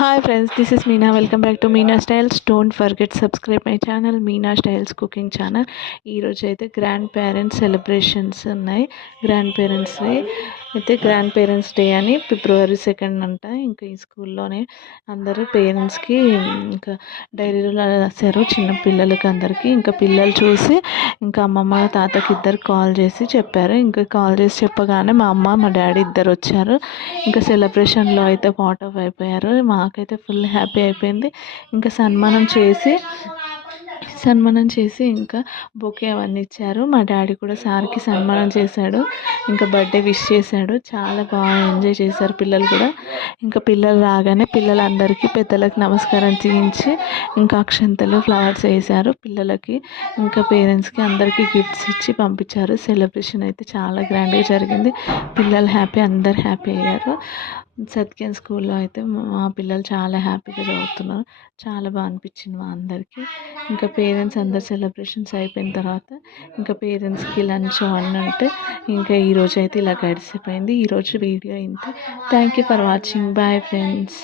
Hi friends, this is Meena. Welcome back to Meena Styles. Don't forget subscribe my channel Meena Styles Cooking Channel. ఈ రోజు అయితే grand parents celebrations ఉన్నాయి. Grand parents day అని February 2 అంట. ఇంకా ఈ స్కూల్లోనే అందరూ పేరెంట్స్కి ఇంకా డైరీలో రాశారు చిన్న పిల్లలకి అందరికీ. ఇంకా పిల్లలు చూసి ఇంకా అమ్మమ్మ తాతకి ఇద్దరు కాల్ చేసి చెప్పారు. ఇంకా కాల్ చేసి చెప్పగానే మా అమ్మ మా డాడీ ఇద్దరు వచ్చారు. ఇంకా సెలబ్రేషన్లో అయితే పార్ట్ ఆఫ్ అయిపోయారు. మాకైతే ఫుల్ హ్యాపీ అయిపోయింది. ఇంకా సన్మానం చేసి ఇంకా బొకే అవన్నీ ఇచ్చారు. మా డాడీ కూడా సార్కి సన్మానం చేశాడు. ఇంకా బర్త్డే విష్ చేశాడు. చాలా బాగా ఎంజాయ్ చేశారు పిల్లలు కూడా. ఇంకా పిల్లలు రాగానే పిల్లలందరికీ పెద్దలకు నమస్కారం చేయించి ఇంకా అక్షంతలు ఫ్లవర్స్ వేశారు పిల్లలకి. ఇంకా పేరెంట్స్కి అందరికీ గిఫ్ట్స్ ఇచ్చి పంపించారు. సెలబ్రేషన్ అయితే చాలా గ్రాండ్గా జరిగింది. పిల్లలు హ్యాపీ, అందరు హ్యాపీ అయ్యారు. సత్యం స్కూల్లో అయితే మా పిల్లలు చాలా హ్యాపీగా చదువుతున్నారు. చాలా బాగా అనిపించింది మా అందరికీ. ఇంకా పేరెంట్స్ అందరు సెలబ్రేషన్స్ అయిపోయిన తర్వాత ఇంకా పేరెంట్స్కి లంచ్ అవన్నీ ఉంటే ఇంకా ఈరోజు అయితే ఇలా గడిచిపోయింది. ఈరోజు వీడియో ఇంత. Thank you for watching. Bye friends.